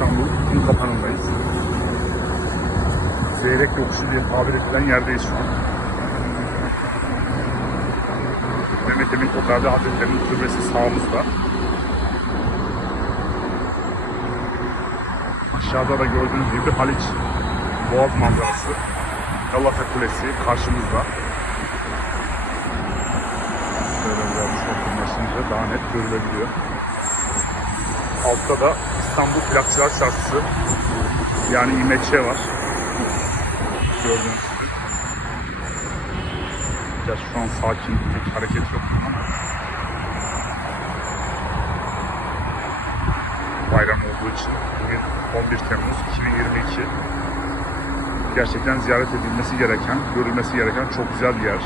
Yokuşun kapanındayız. Zeyrek yokuşu diye tabir edilen yerdeyiz şu an. Mehmet Emin Otel'de Hazretleri'nin türbesi sağımızda. Aşağıda da gördüğünüz gibi Haliç Boğaz manzarası. Galata Kulesi karşımızda. Şöyle biraz yakınlaşınca daha net görülebiliyor. Altta da İstanbul Plakçılar Çarşısı yani İMÇ var. Gördüğünüz gibi. Gerçi şu an sakin, pek hareket yok bayram olduğu için bugün 11 Temmuz 2022 gerçekten ziyaret edilmesi gereken, görülmesi gereken çok güzel bir yer.